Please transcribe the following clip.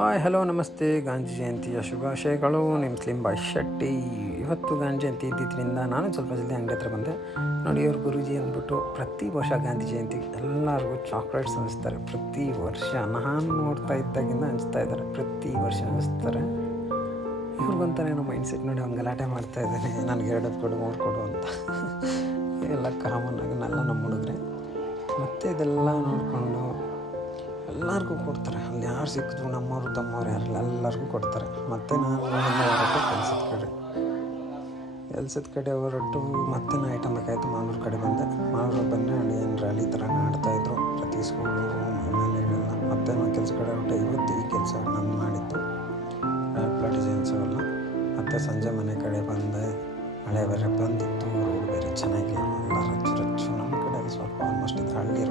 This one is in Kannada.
ಹಾಯ್ ಹಲೋ ನಮಸ್ತೆ. ಗಾಂಧಿ ಜಯಂತಿಯ ಶುಭಾಶಯಗಳು. ನಿಮ್ಮ ಸ್ಲಿಮ್ ಬಾಯ್ ಶೆಟ್ಟಿ. ಇವತ್ತು ಗಾಂಧಿ ಜಯಂತಿ ಇದ್ದಿದ್ದರಿಂದ ನಾನು ಸ್ವಲ್ಪ ಜಲ್ದಿ ಅಂಗಡಿ ಹತ್ರ ಬಂದೆ. ನೋಡಿ, ಇವ್ರು ಗುರೂಜಿ ಅಂದ್ಬಿಟ್ಟು ಪ್ರತಿ ವರ್ಷ ಗಾಂಧಿ ಜಯಂತಿಗೆ ಎಲ್ಲರಿಗೂ ಚಾಕ್ಲೇಟ್ಸ್ ಹಂಚ್ತಾರೆ. ಪ್ರತಿ ವರ್ಷ ನಾನು ನೋಡ್ತಾ ಇದ್ದಾಗಿಂದ ಹಂಚ್ತಾ ಇದ್ದಾರೆ, ಪ್ರತಿ ವರ್ಷ ಹಂಚ್ತಾರೆ. ಇವ್ರಿಗೊಂಥರೇನೋ ಮೈಂಡ್ ಸೆಟ್ ನೋಡಿ, ಅವ್ನು ಗಲಾಟೆ ಮಾಡ್ತಾ ಇದ್ದಾನೆ, ನನಗೆ 2 ಕೊಡು 3 ಕೊಡು ಅಂತ. ಎಲ್ಲ ಕಾಮನ್ನಾಗಿ ನಮ್ಮ ಹುಡುಗ್ರೆ. ಮತ್ತು ಇದೆಲ್ಲ ನೋಡಿಕೊಂಡು ಎಲ್ಲರಿಗೂ ಕೊಡ್ತಾರೆ. ಅಲ್ಲಿ ಯಾರು ಸಿಕ್ಕಿದ್ರು ನಮ್ಮವರು ತಮ್ಮವ್ರು ಯಾರೆಲ್ಲ ಎಲ್ಲರಿಗೂ ಕೊಡ್ತಾರೆ. ಮತ್ತು ನಾನು ಹೊರಟು ಕೆಲ್ಸದ ಕಡೆ ಹೊರಟು ಮತ್ತೆ ನಾನು ಐಟಮ್ ಬೇಕಾಯಿತು. ಮಾನೂರು ಕಡೆ ಬಂದೆ. ಮಾನೂರು ಬಂದರೆ ಅಲ್ಲಿ ಏನು ರ್ಯಾಲಿ ಥರ ಆಡ್ತಾಯಿದ್ರು ಪ್ರತಿ ಸ್ಕೂಲು MLA ಮತ್ತು ನಾನು ಕೆಲಸ ಕಡೆ ಹೊರಟೆ. ಇವತ್ತು ಈ ಕೆಲಸ ನಾನು ಮಾಡಿದ್ದು ಡಿಸೈನ್ಸು ಎಲ್ಲ. ಮತ್ತು ಸಂಜೆ ಮನೆ ಕಡೆ ಬಂದೆ. ಮಳೆ ಬೇರೆ ಬಂದಿತ್ತು, ರೋಡ್ ಬೇರೆ ಚೆನ್ನಾಗಿಲ್ಲ, ಎಲ್ಲ ರಚ್ಚು ನಮ್ಮ ಕಡೆ ಸ್ವಲ್ಪ ಆಲ್ಮೋಸ್ಟ್ ಇದು ಹಳ್ಳಿ